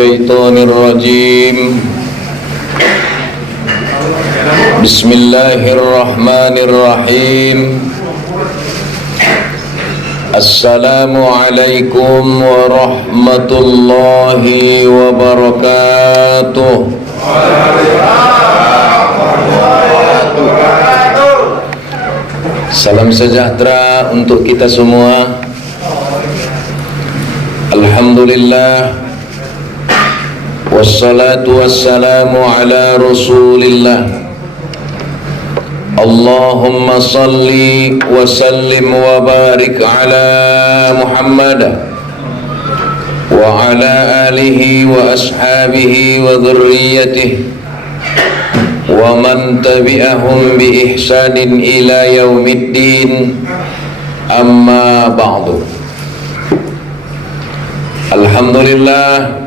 Syaitanirrajim. Bismillahirrahmanirrahim. Assalamualaikum warahmatullahi wabarakatuh. Salam sejahtera untuk kita semua. Alhamdulillah, wassalatu wassalamu ala rasulillah. Allahumma salli wa sallim wa barik ala Muhammad wa ala alihi wa ashabihi wa dhurriyyatihi wa man tabi'ahum bi ihsanin ila yaumiddin. Amma ba'du. Alhamdulillah,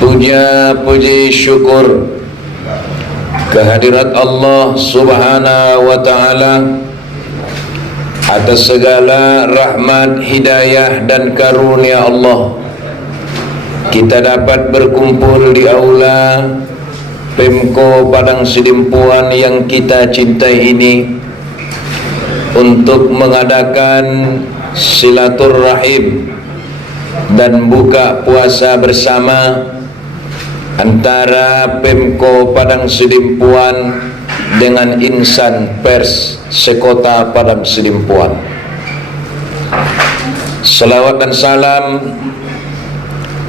puja puji syukur kehadirat Allah Subhanahu wa ta'ala atas segala rahmat, hidayah dan karunia Allah. Kita dapat berkumpul di aula Pemko Padang Sidimpuan yang kita cintai ini untuk mengadakan silaturahim dan buka puasa bersama antara Pemko Padang Sidimpuan dengan insan pers sekota Padang Sidimpuan. Salawat dan salam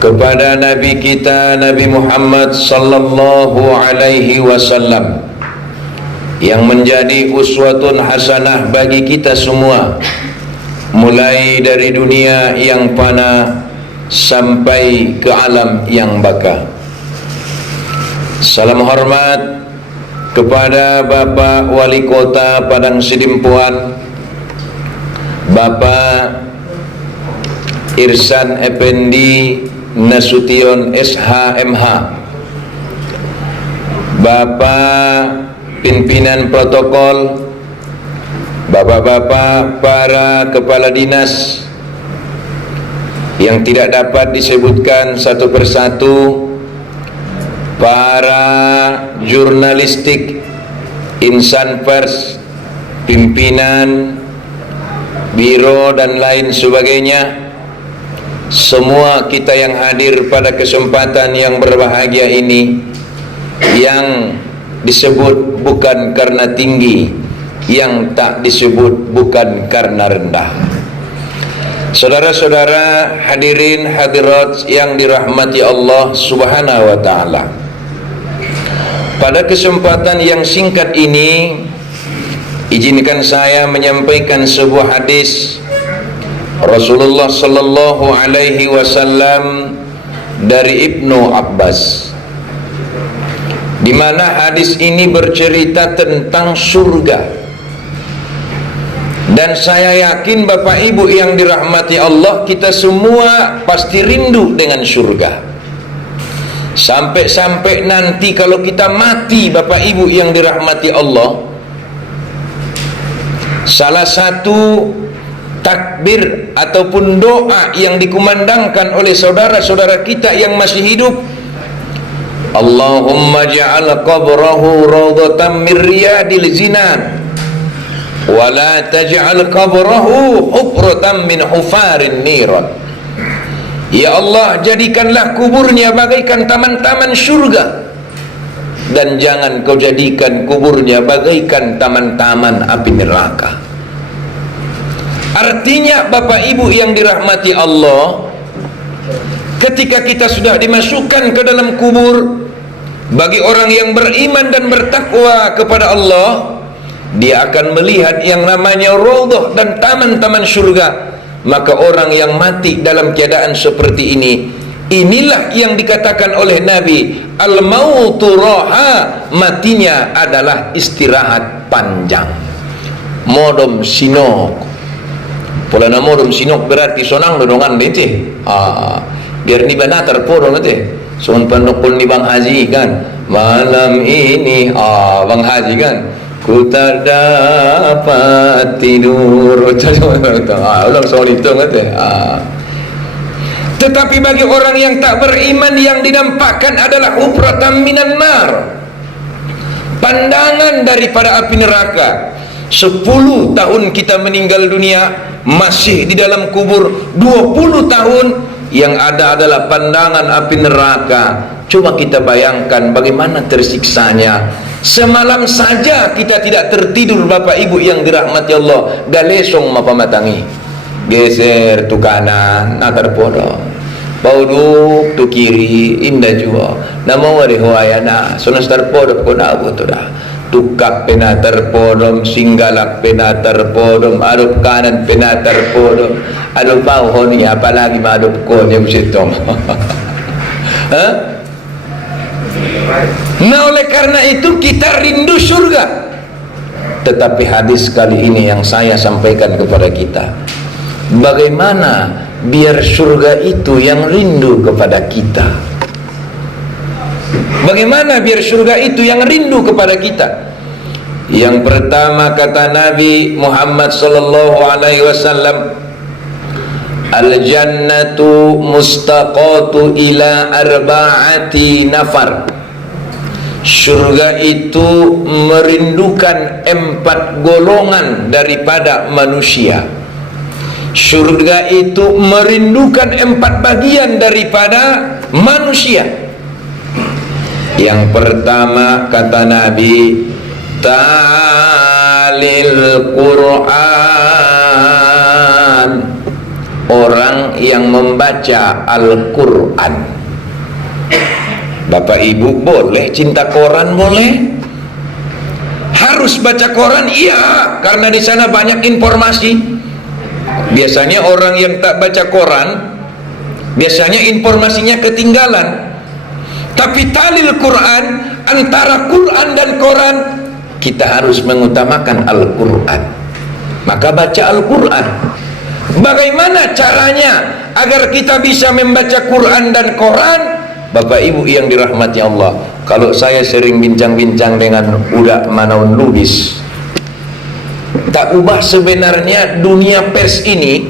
kepada Nabi kita Nabi Muhammad sallallahu alaihi wasallam yang menjadi uswatun hasanah bagi kita semua, mulai dari dunia yang fana sampai ke alam yang baka. Salam hormat kepada Bapak Wali Kota Padang Sidimpuan, Bapak Irsan Effendi Nasution SHMH, Bapak pimpinan protokol, bapak-bapak para kepala dinas yang tidak dapat disebutkan satu persatu, para jurnalistik, insan pers, pimpinan biro dan lain sebagainya. Semua kita yang hadir pada kesempatan yang berbahagia ini, yang disebut bukan karena tinggi, yang tak disebut bukan karena rendah. Saudara-saudara hadirin hadirat yang dirahmati Allah Subhanahu wa ta'ala, pada kesempatan yang singkat ini izinkan saya menyampaikan sebuah hadis Rasulullah sallallahu alaihi wasallam dari Ibnu Abbas, di mana hadis ini bercerita tentang surga. Dan saya yakin Bapak Ibu yang dirahmati Allah, kita semua pasti rindu dengan surga. Sampai-sampai nanti kalau kita mati, Bapak Ibu yang dirahmati Allah, salah satu takbir ataupun doa yang dikumandangkan oleh saudara-saudara kita yang masih hidup, Allahumma ja'al qabrahu rawdatan min riyadil jinan wa la taj'al qabrahu hufratan min hufarin niran. Ya Allah, jadikanlah kuburnya bagaikan taman-taman surga, dan jangan kau jadikan kuburnya bagaikan taman-taman api neraka. Artinya Bapak Ibu yang dirahmati Allah, ketika kita sudah dimasukkan ke dalam kubur, bagi orang yang beriman dan bertakwa kepada Allah, dia akan melihat yang namanya raudhah dan taman-taman surga. Maka orang yang mati dalam keadaan seperti ini, inilah yang dikatakan oleh Nabi, al-mautu raha, matinya adalah istirahat panjang. Modom sinok, pola namodom sinok berarti sonang dodongan dete. Biar ni bana terporo nate. Son pendokul ni Bang Haji kan, malam ini Bang Haji kan, ku tak dapat tidur. Ulang soal itu nate. Tetapi bagi orang yang tak beriman, yang dinampakkan adalah hubratan minan nar, pandangan daripada api neraka. 10 tahun kita meninggal dunia, masih di dalam kubur 20 tahun, yang ada adalah pandangan api neraka. Coba kita bayangkan bagaimana tersiksanya. Semalam saja kita tidak tertidur, Bapak Ibu yang dirahmati Allah. Galesong mapamatangi, geser tu kanan, natar podo, bauduk tu kiri, indah jua. Namo wari hoayana, sonastar podo kona abu tu dah. Tukak penatar podom, singgalak penatar podom, adup kanan penatar podom, adup pauhoni, apalagi madup konya usitong. Nah, oleh karena itu kita rindu surga. Tetapi hadis kali ini yang saya sampaikan kepada kita, bagaimana biar surga itu yang rindu kepada kita? Bagaimana biar surga itu yang rindu kepada kita? Yang pertama, kata Nabi Muhammad sallallahu alaihi wasallam, al-jannatu mustaqatu ila arba'ati nafar. Surga itu merindukan 4 golongan daripada manusia. Surga itu merindukan 4 bagian daripada manusia. Yang pertama, kata Nabi, talil Quran, orang yang membaca Al-Quran. Bapak Ibu boleh cinta koran, boleh. Harus baca koran, iya, karena di sana banyak informasi. Biasanya orang yang tak baca koran, biasanya informasinya ketinggalan. Tapi talil Quran, antara Quran dan Quran, kita harus mengutamakan Al-Quran. Maka baca Al-Quran. Bagaimana caranya agar kita bisa membaca Quran dan Quran? Bapak Ibu yang dirahmati Allah, kalau saya sering bincang-bincang dengan Uda Manaun Lubis, tak ubah sebenarnya dunia pers ini,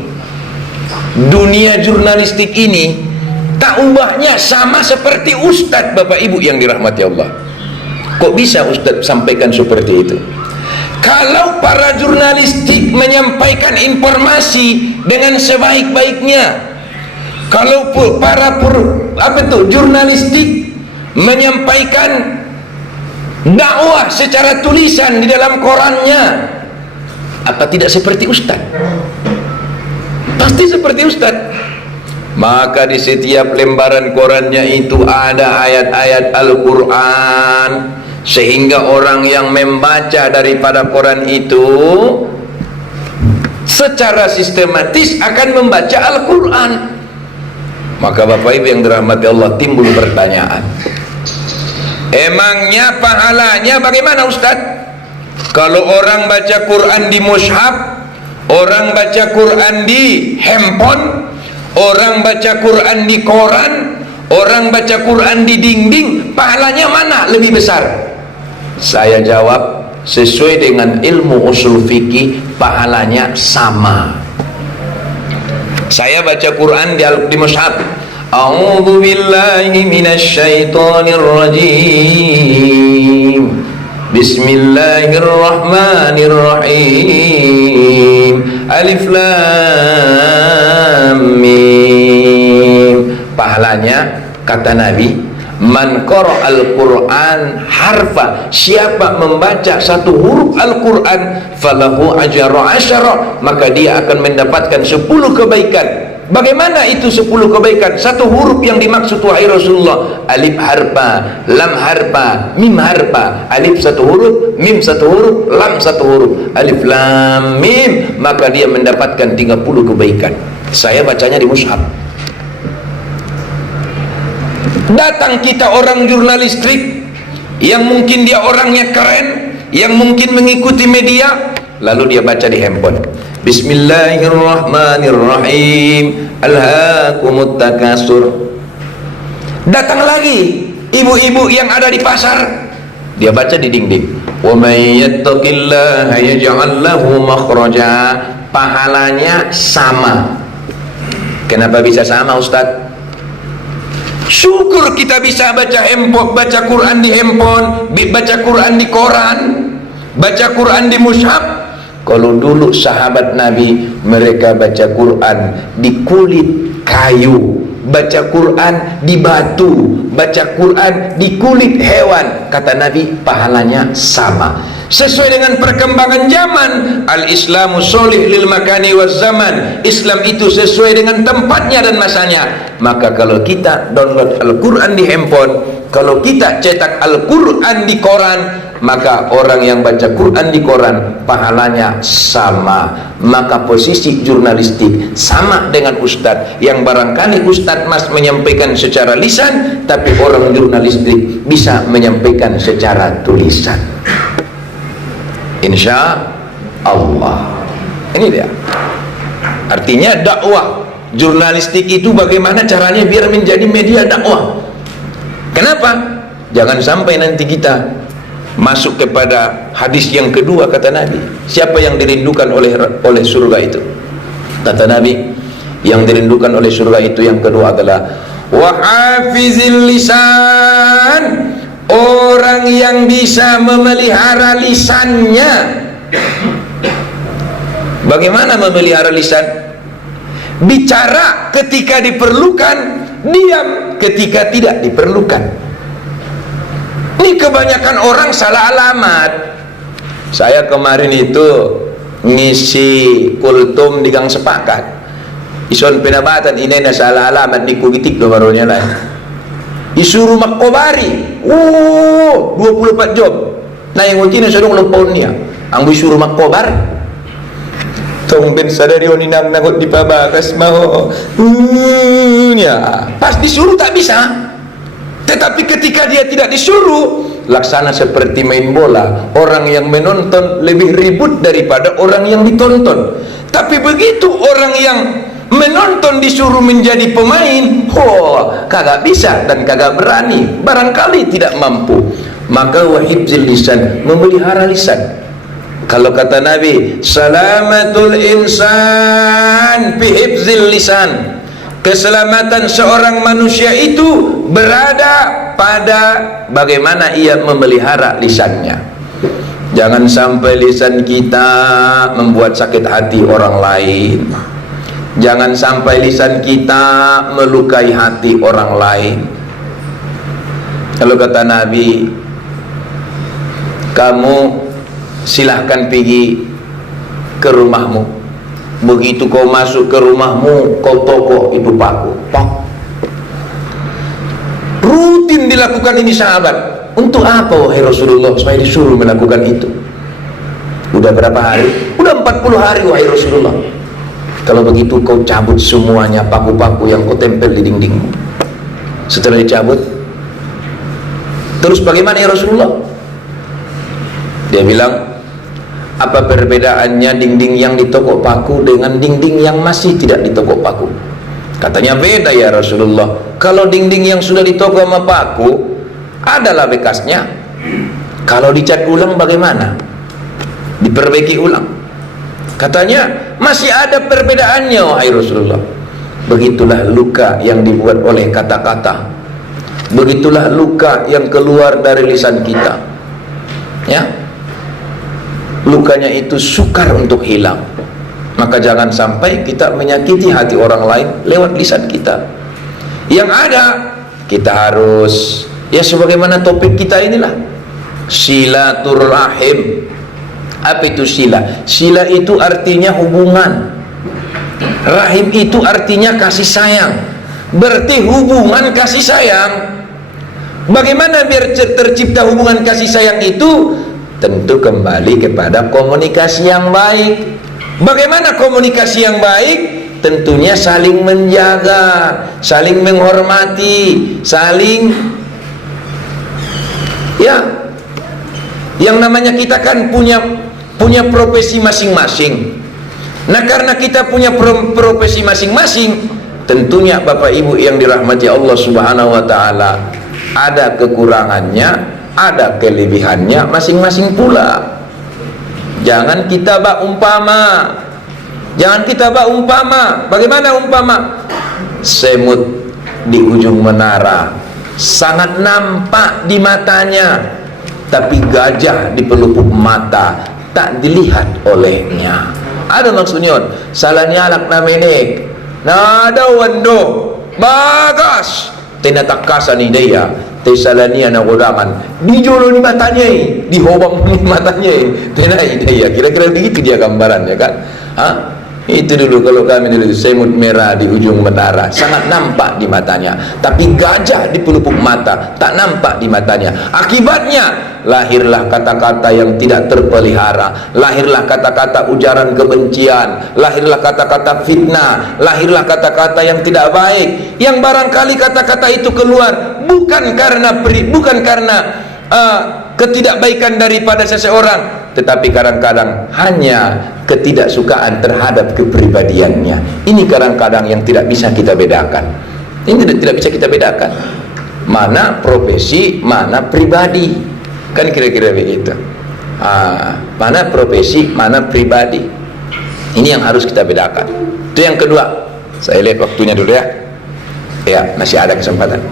dunia jurnalistik ini, tak ubahnya sama seperti Ustadz. Bapak Ibu yang dirahmati Allah, kok bisa Ustadz sampaikan seperti itu? Kalau para jurnalistik menyampaikan informasi dengan sebaik-baiknya, kalau para jurnalistik menyampaikan dakwah secara tulisan di dalam korannya, apa tidak seperti Ustadz? Pasti seperti Ustadz. Maka di setiap lembaran korannya itu ada ayat-ayat Al-Quran, sehingga orang yang membaca daripada koran itu secara sistematis akan membaca Al-Quran. Maka Bapak Ibu yang dirahmati Allah, timbul pertanyaan, emangnya pahalanya bagaimana Ustadz? Kalau orang baca Quran di mushaf, orang baca Quran di handphone, orang baca Quran di koran, orang baca Quran di dinding, pahalanya mana lebih besar? Saya jawab, sesuai dengan ilmu usul fikih, pahalanya sama. Saya baca Quran di mushaf, a'udzu billahi minasy syaithanir rajim, bismillahirrahmanirrahim, alif lam mim. Pahalanya, kata Nabi, man qara'al Qur'an harfa, siapa membaca satu huruf Al-Quran, falahu ajru asyara, maka dia akan mendapatkan 10 kebaikan. Bagaimana itu 10 kebaikan? Satu huruf yang dimaksud wahai Rasulullah, alif harfa, lam harfa, mim harfa. Alif satu huruf, mim satu huruf, lam satu huruf, alif lam mim, maka dia mendapatkan 30 kebaikan. Saya bacanya di mushaf. Datang kita orang jurnalistik yang mungkin dia orangnya keren, yang mungkin mengikuti media, lalu dia baca di handphone, bismillahirrahmanirrahim, alhaakumut takasur. Datang lagi ibu-ibu yang ada di pasar, dia baca di dinding, wa may yattaqillaha yaj'al lahu makhraja. Pahalanya sama. Kenapa bisa sama Ustaz? Syukur kita bisa baca handphone, baca Quran di handphone, baca Quran di koran, baca Quran di mushaf. Kalau dulu sahabat Nabi, mereka baca Quran di kulit kayu, baca Quran di batu, baca Quran di kulit hewan. Kata Nabi, pahalanya sama. Sesuai dengan perkembangan zaman, al-Islamu sholih lil makani waz zaman. Islam itu sesuai dengan tempatnya dan masanya. Maka kalau kita download Al-Quran di handphone, kalau kita cetak Al-Quran di koran, maka orang yang baca Quran di koran pahalanya sama. Maka posisi jurnalistik sama dengan ustadz, yang barangkali ustadz mas menyampaikan secara lisan, tapi orang jurnalistik bisa menyampaikan secara tulisan. Insya Allah. Ini dia. Artinya dakwah jurnalistik itu bagaimana caranya biar menjadi media dakwah. Kenapa? Jangan sampai nanti kita masuk kepada hadis yang kedua, kata Nabi. Siapa yang dirindukan oleh surga itu? Kata Nabi, yang dirindukan oleh surga itu yang kedua adalah wa hafizil lisan. Orang yang bisa memelihara lisannya. Bagaimana memelihara lisan? Bicara ketika diperlukan, diam ketika tidak diperlukan. Ini kebanyakan orang salah alamat. Saya kemarin itu ngisi kultum di Gang Sepakat, ison penabatan ini ada salah alamat di kugitik do barunya lah. Disuruh makobari 24 job. Nah yang uji na sudah lupaun niya ang disuruh makobar tong ben sadari oninang nangot di pabakas mau ya pas disuruh tak bisa. Tetapi ketika dia tidak disuruh, laksana seperti main bola, orang yang menonton lebih ribut daripada orang yang ditonton. Tapi begitu orang yang menonton disuruh menjadi pemain, kagak bisa dan kagak berani, barangkali tidak mampu. Maka wahibzil lisan, memelihara lisan. Kalau kata Nabi, salamatul insan fi hifzil lisan. Keselamatan seorang manusia itu berada pada bagaimana ia memelihara lisannya. Jangan sampai lisan kita membuat sakit hati orang lain. Jangan sampai lisan kita melukai hati orang lain. Kalau kata Nabi, kamu silahkan pergi ke rumahmu. Begitu kau masuk ke rumahmu, kau tokok itu paku. Rutin dilakukan ini sahabat. Untuk apa wahai Rasulullah supaya disuruh melakukan itu? Udah berapa hari? Udah 40 hari wahai Rasulullah. Kalau begitu kau cabut semuanya paku-paku yang kau tempel di dindingmu. Setelah dicabut, terus bagaimana ya Rasulullah? Dia bilang, apa perbedaannya dinding yang ditokok paku dengan dinding yang masih tidak ditokok paku? Katanya beda ya Rasulullah. Kalau dinding yang sudah ditokok sama paku, adalah bekasnya. Kalau dicat ulang bagaimana? Diperbaiki ulang. Katanya masih ada perbedaannya wahai Rasulullah. Begitulah luka yang dibuat oleh kata-kata. Begitulah luka yang keluar dari lisan kita. Ya, lukanya itu sukar untuk hilang. Maka jangan sampai kita menyakiti hati orang lain lewat lisan kita. Yang ada, kita harus, ya sebagaimana topik kita inilah, silaturrahim. Apa itu sila? Sila itu artinya hubungan. Rahim itu artinya kasih sayang. Berarti hubungan kasih sayang. Bagaimana biar tercipta hubungan kasih sayang itu? Tentu kembali kepada komunikasi yang baik. Bagaimana komunikasi yang baik? Tentunya saling menjaga, saling menghormati, saling, ya, yang namanya kita kan punya profesi masing-masing. Nah karena kita punya profesi masing-masing, tentunya Bapak Ibu yang dirahmati Allah Subhanahu wa Ta'ala, ada kekurangannya, ada kelebihannya masing-masing pula. Jangan kita bak umpama. Jangan kita bak umpama. Bagaimana umpama? semut di ujung menara sangat nampak di matanya, tapi gajah di pelupuk mata tak dilihat olehnya. Ada maksudnya salahnya alak namenek nada wando bagas tena takasa ni dia tesalania na godaman di jolo ni matanya, di hobam ni matanya tena dia. Kira-kira begitu dia gambarannya kan. Itu dulu kalau kami dulu, semut merah di ujung menara sangat nampak di matanya, tapi gajah di pelupuk mata tak nampak di matanya. Akibatnya lahirlah kata-kata yang tidak terpelihara, lahirlah kata-kata ujaran kebencian, lahirlah kata-kata fitnah, lahirlah kata-kata yang tidak baik, yang barangkali kata-kata itu keluar bukan karena ketidakbaikan daripada seseorang, tetapi kadang-kadang hanya ketidaksukaan terhadap kepribadiannya. Ini kadang-kadang yang tidak bisa kita bedakan. Ini tidak bisa kita bedakan. Mana profesi, mana pribadi. Kan kira-kira begitu. Mana profesi, mana pribadi. Ini yang harus kita bedakan. Itu yang kedua. Saya lihat waktunya dulu ya. Ya, masih ada kesempatan.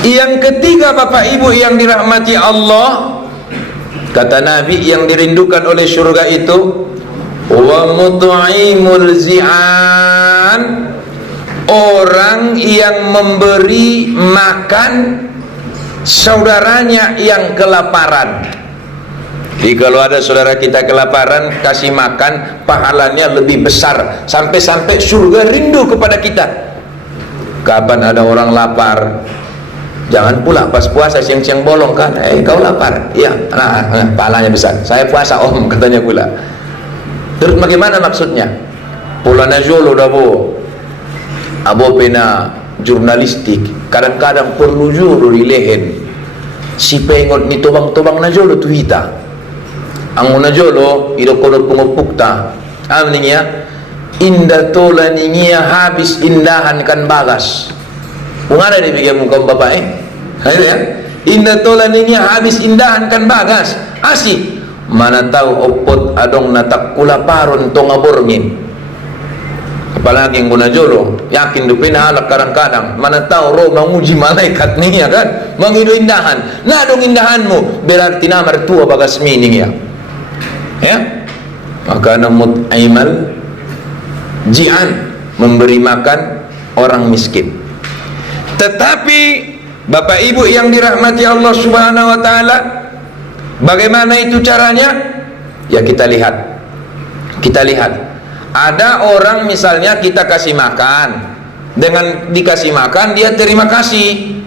Yang ketiga, Bapak Ibu yang dirahmati Allah, kata Nabi, yang dirindukan oleh surga itu wa mut'imul zi'an, orang yang memberi makan saudaranya yang kelaparan. Jadi kalau ada saudara kita kelaparan, kasih makan, pahalanya lebih besar, sampai-sampai surga rindu kepada kita. Kapan ada orang lapar, jangan pula pas puasa siang-siang bolong kan, kau lapar, iya, pahalanya besar. Saya puasa om, katanya pula. Terus bagaimana maksudnya? Pula najolo dabo, abo pena jurnalistik, kadang-kadang perlu juru dilehen. Si pengot ni tobang-tobang najolo tu hita. Ang najolo idokono pungupukta. Amninya indah tola ningia habis indahan kan bagas. Mengada dibikir muka bapak ya? Indah tola ningia habis indahan kan bagas. Asik. Mana tahu opot adong natak kulaparon tongaborngin. Apalagi yang guna jolo, yakin dupin halak kadang-kadang. Mana tahu roh menguji malaikat nih ya kan, mengidu indahan. Nah dong indahanmu berarti nama mertua bagas mining ya. Maka namut aimal jian, memberi makan orang miskin. Tetapi Bapak Ibu yang dirahmati Allah Subhanahu wa taala, bagaimana itu caranya? Ya kita lihat. Ada orang misalnya kita kasih makan, dengan dikasih makan dia terima kasih.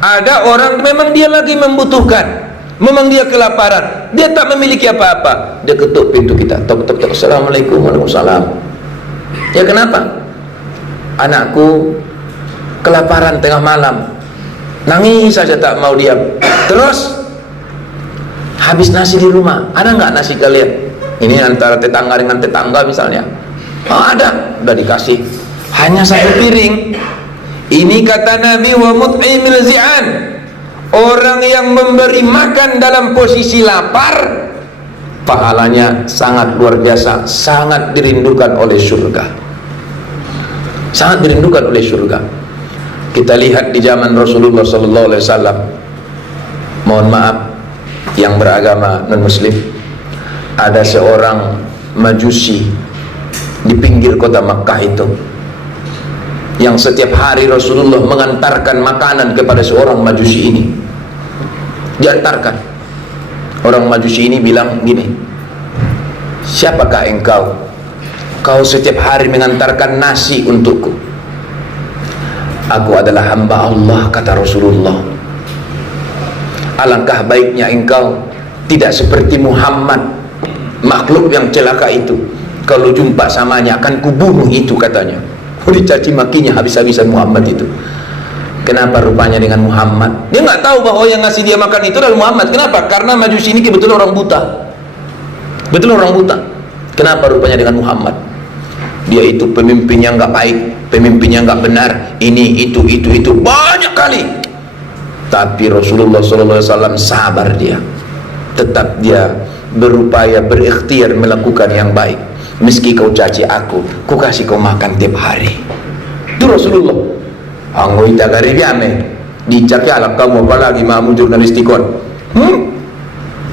Ada orang memang dia lagi membutuhkan, memang dia kelaparan, dia tak memiliki apa-apa, dia ketuk pintu kita, tok tok tok, assalamualaikum, waalaikumsalam. Ya kenapa? Anakku kelaparan tengah malam, nangis saja tak mau diam. Terus habis nasi di rumah, ada nggak nasi kalian? Ini antara tetangga dengan tetangga misalnya. Ada, udah dikasih hanya satu piring. Ini kata Nabi wa mut'imil zi'an, orang yang memberi makan dalam posisi lapar, pahalanya sangat luar biasa, sangat dirindukan oleh surga. Sangat dirindukan oleh surga. Kita lihat di zaman Rasulullah sallallahu alaihi wasallam. Mohon maaf yang beragama non-muslim, ada seorang majusi di pinggir kota Makkah itu, yang setiap hari Rasulullah mengantarkan makanan kepada seorang majusi ini. Diantarkan. Orang majusi ini bilang gini, siapakah engkau? Kau setiap hari mengantarkan nasi untukku. Aku adalah hamba Allah, kata Rasulullah. Alangkah baiknya engkau tidak seperti Muhammad, makhluk yang celaka itu. Kalau jumpa samanya akan kubunuh itu, katanya. Dicaci makinya habis-habisan Muhammad itu. Kenapa rupanya dengan Muhammad? Dia nggak tahu bahwa yang ngasih dia makan itu adalah Muhammad. Kenapa? Karena majusi ini kebetulan orang buta. Betul orang buta. Kenapa rupanya dengan Muhammad? Dia itu pemimpinnya nggak baik, pemimpinnya nggak benar, ini itu banyak kali. Tapi Rasulullah SAW sabar dia, tetap dia berupaya berikhtiar melakukan yang baik. Meski kau caci aku kasih kau makan tiap hari. Itu Rasulullah. Anggo ita garibiane. Dicak ya lah kamu apalagi mamu jurnalistikon.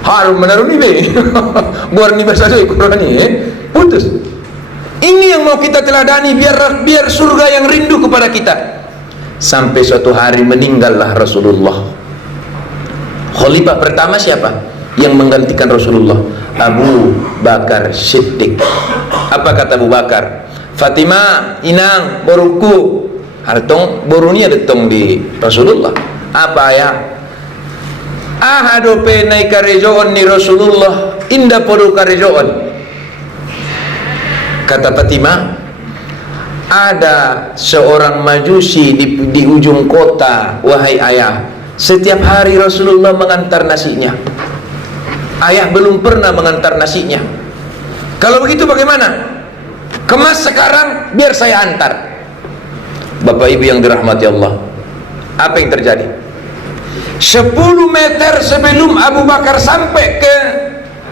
Harum menaruh ni be. Buar ni bahasa Quran ni putus. Ini yang mau kita teladani biar surga yang rindu kepada kita. Sampai suatu hari meninggallah Rasulullah. Khalifah pertama siapa yang menggantikan Rasulullah? Abu Bakar Siddiq. Apa kata Abu Bakar? Fatimah, inang, boruku. Hartong borunya detong di Rasulullah. Apa ya? Ahadope naik karejoon ni Rasulullah. Indah podo karejoon. Kata Fatimah, ada seorang majusi di ujung kota, wahai ayah. Setiap hari Rasulullah mengantar nasinya. Ayah belum pernah mengantar nasinya. Kalau begitu bagaimana? Kemas sekarang, biar saya antar. Bapak ibu yang dirahmati Allah, apa yang terjadi? 10 meter sebelum Abu Bakar sampai ke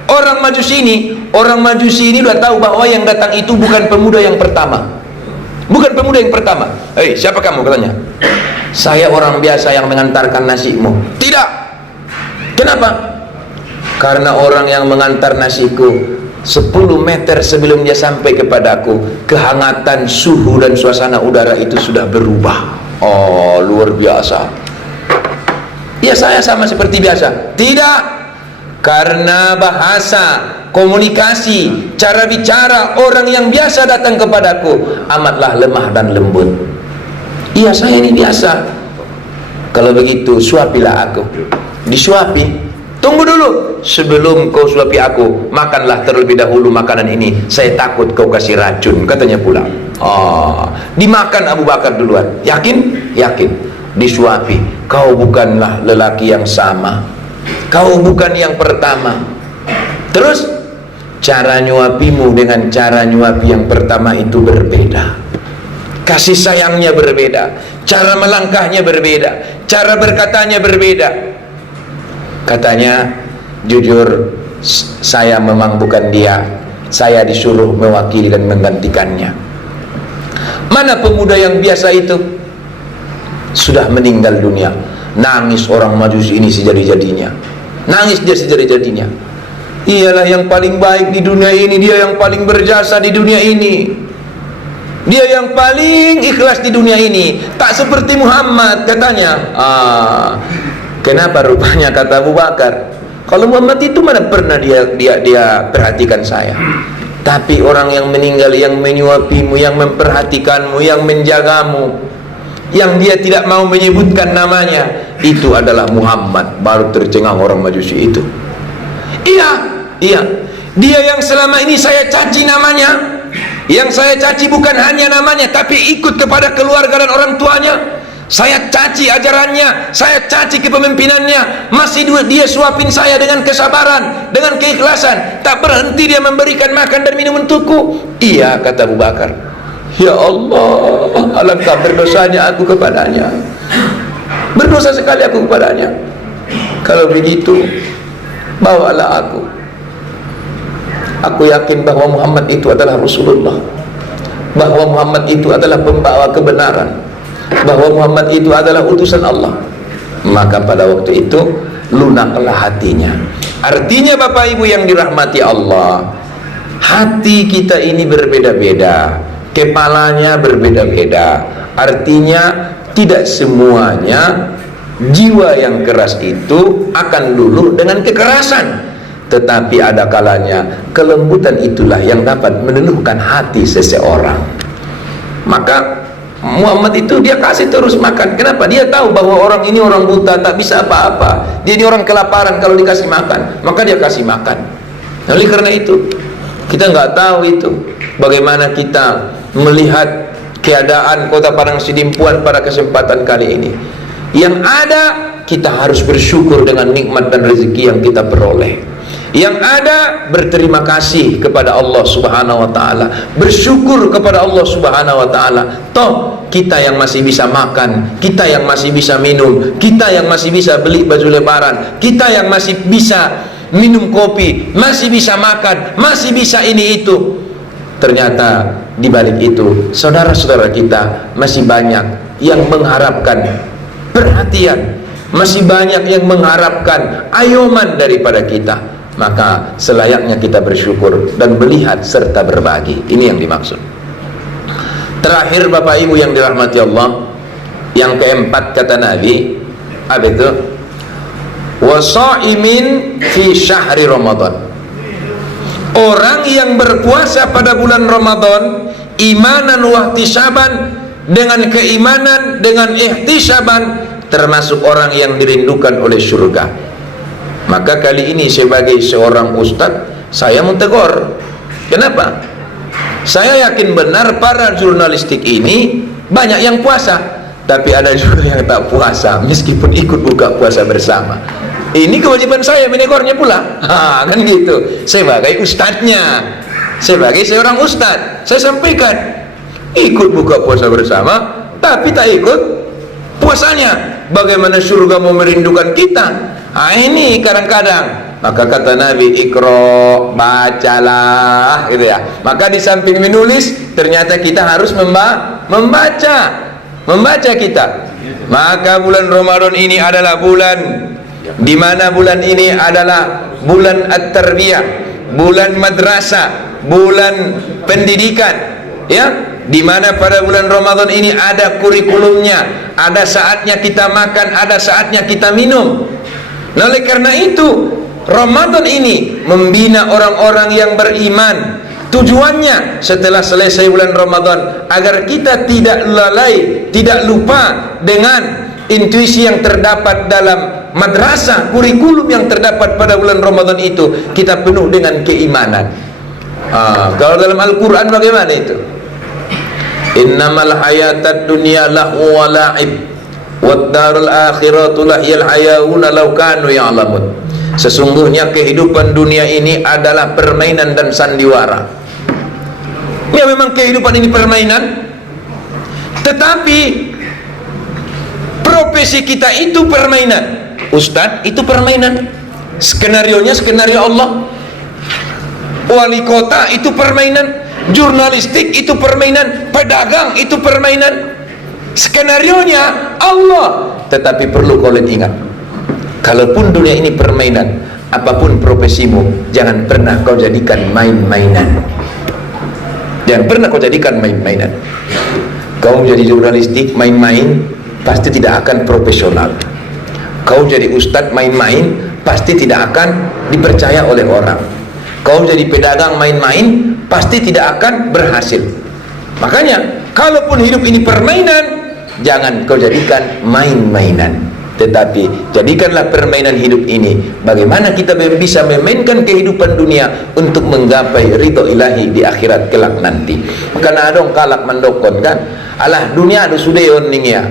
orang majusi ini sudah tahu bahwa yang datang itu bukan pemuda yang pertama. Bukan pemuda yang pertama. Hei, siapa kamu? Katanya. Saya orang biasa yang mengantarkan nasimu. Tidak. Kenapa? Karena orang yang mengantar nasiku 10 meter sebelum dia sampai kepadaku, kehangatan suhu dan suasana udara itu sudah berubah. Oh, luar biasa. Ya, saya sama seperti biasa. Tidak. Karena bahasa, komunikasi, cara bicara orang yang biasa datang kepadaku amatlah lemah dan lembut. Iya, saya ini biasa. Kalau begitu suapilah aku. Disuapi. Tunggu dulu, sebelum kau suapi aku, makanlah terlebih dahulu makanan ini. Saya takut kau kasih racun, katanya pula. Dimakan Abu Bakar duluan. Yakin? Yakin. Disuapi. Kau bukanlah lelaki yang sama. Kau bukan yang pertama. Terus cara nyuapimu dengan cara nyuapi yang pertama itu berbeda. Kasih sayangnya berbeda, cara melangkahnya berbeda, cara berkatanya berbeda. Katanya, jujur saya memang bukan dia. Saya disuruh mewakili dan menggantikannya. Mana pemuda yang biasa itu? Sudah meninggal dunia. Nangis orang majusi ini sejadi-jadinya. Nangis dia sejadi-jadinya. Ialah yang paling baik di dunia ini. Dia yang paling berjasa di dunia ini. Dia yang paling ikhlas di dunia ini. Tak seperti Muhammad, katanya. Kenapa rupanya, kata Abu Bakar, kalau Muhammad itu mana pernah dia perhatikan saya. Tapi orang yang meninggal, yang menyuapimu, yang memperhatikanmu, yang menjagamu, yang dia tidak mau menyebutkan namanya, itu adalah Muhammad. Baru tercengang orang majusi itu. Iya, dia yang selama ini saya caci namanya. Yang saya caci bukan hanya namanya, tapi ikut kepada keluarga dan orang tuanya. Saya caci ajarannya, saya caci kepemimpinannya. Masih dia suapin saya dengan kesabaran, dengan keikhlasan. Tak berhenti dia memberikan makan dan minum untukku. Iya, kata Abu Bakar. Ya Allah, alangkah berdosanya aku kepadanya. Berdosa sekali aku kepadanya. Kalau begitu, bawalah aku. Aku yakin bahwa Muhammad itu adalah Rasulullah, bahwa Muhammad itu adalah pembawa kebenaran, bahwa Muhammad itu adalah utusan Allah. Maka pada waktu itu lunaklah hatinya. Artinya Bapak Ibu yang dirahmati Allah, hati kita ini berbeda-beda, kepalanya berbeda-beda. Artinya tidak semuanya jiwa yang keras itu akan luluh dengan kekerasan. Tetapi ada kalanya kelembutan itulah yang dapat meluluhkan hati seseorang. Maka Muhammad itu dia kasih terus makan. Kenapa? Dia tahu bahwa orang ini orang buta, tak bisa apa-apa. Dia ini orang kelaparan kalau dikasih makan, maka dia kasih makan. Oleh karena itu, kita nggak tahu itu bagaimana kita melihat keadaan Kota Padang Sidimpuan pada kesempatan kali ini. Yang ada, kita harus bersyukur dengan nikmat dan rezeki yang kita peroleh. Yang ada, berterima kasih kepada Allah Subhanahu wa ta'ala, bersyukur kepada Allah Subhanahu wa ta'ala. Toh kita yang masih bisa makan, kita yang masih bisa minum, kita yang masih bisa beli baju lebaran, kita yang masih bisa minum kopi, masih bisa makan, masih bisa ini itu. ternyata di balik itu saudara-saudara kita masih banyak yang mengharapkan perhatian, masih banyak yang mengharapkan ayoman daripada kita. Maka selayaknya kita bersyukur dan melihat serta berbagi. Ini yang dimaksud. Terakhir Bapak Ibu yang dirahmati Allah, yang keempat kata Nabi, apa itu? Wasaimin fi syahri Ramadan. Orang yang berpuasa pada bulan Ramadan imanan wa ihtisaban, dengan keimanan, dengan ihtisaban, termasuk orang yang dirindukan oleh surga. Maka kali ini sebagai seorang ustadz, saya mentegur. Kenapa? Saya yakin benar para jurnalistik ini banyak yang puasa, tapi ada juga yang tak puasa meskipun ikut buka puasa bersama. Ini kewajiban saya menegurnya pula. Kan gitu. Sebagai ustadznya, sebagai seorang ustadz, saya sampaikan, ikut buka puasa bersama tapi tak ikut puasanya. Bagaimana surga mau merindukan kita? Ini kadang-kadang. Maka kata Nabi, ikro, bacalah, gitu ya. Maka di samping menulis, ternyata kita harus membaca kita. Maka bulan Ramadan ini adalah bulan di mana bulan ini adalah bulan at-tarbiyah, bulan madrasah, bulan pendidikan, ya, di mana pada bulan Ramadan ini ada kurikulumnya, ada saatnya kita makan, ada saatnya kita minum. Nah, oleh karena itu Ramadan ini membina orang-orang yang beriman. Tujuannya setelah selesai bulan Ramadan agar kita tidak lalai, tidak lupa dengan intuisi yang terdapat dalam madrasah, kurikulum yang terdapat pada bulan Ramadan itu, kita penuh dengan keimanan. Kalau dalam Al-Quran bagaimana itu? Innamal hayatad dunya lahu wa la'ib wad darul akhiratu lahiyal hayauna law kanu ya'lamun. Sesungguhnya kehidupan dunia ini adalah permainan dan sandiwara. Ya, memang kehidupan ini permainan, tetapi profesi kita itu permainan. Ustadz itu permainan, skenarionya skenario Allah. Wali kota itu permainan, jurnalistik itu permainan, pedagang itu permainan, skenarionya Allah. Tetapi perlu kalian ingat, kalaupun dunia ini permainan, apapun profesimu, jangan pernah kau jadikan main-mainan. Jangan pernah kau jadikan main-mainan. Kau jadi jurnalistik main-main, pasti tidak akan profesional. Kau jadi ustadz main-main, pasti tidak akan dipercaya oleh orang. Kau jadi pedagang main-main, pasti tidak akan berhasil. Makanya, kalaupun hidup ini permainan, jangan kau jadikan main-mainan, tetapi jadikanlah permainan hidup ini bagaimana kita bisa memainkan kehidupan dunia untuk menggapai ridho ilahi di akhirat kelak nanti. Karena adong kalak mandokon kan, alah dunia ada sudeon ning ya.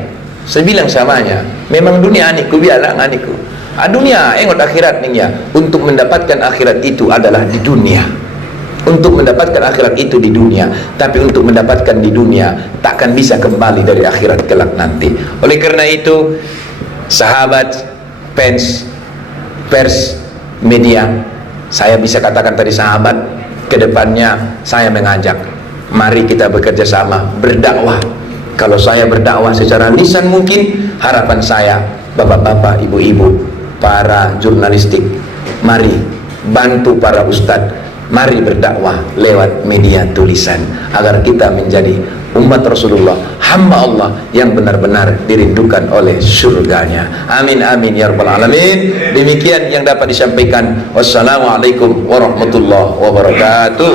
Saya bilang samanya, memang dunia aniku biarlah aniku. Dunia engot akhirat ning ya. Untuk mendapatkan akhirat itu adalah di dunia. Untuk mendapatkan akhirat itu di dunia, tapi untuk mendapatkan di dunia takkan bisa kembali dari akhirat kelak nanti. Oleh karena itu, sahabat pers media, saya bisa katakan tadi sahabat, kedepannya saya mengajak, mari kita bekerja sama berdakwah. Kalau saya berdakwah secara lisan, mungkin harapan saya, bapak-bapak, ibu-ibu, para jurnalistik, mari bantu para ustadz, mari berdakwah lewat media tulisan agar kita menjadi umat Rasulullah, hamba Allah yang benar-benar dirindukan oleh surganya. Amin amin ya rabbal alamin. Demikian yang dapat disampaikan. Wassalamualaikum warahmatullahi wabarakatuh.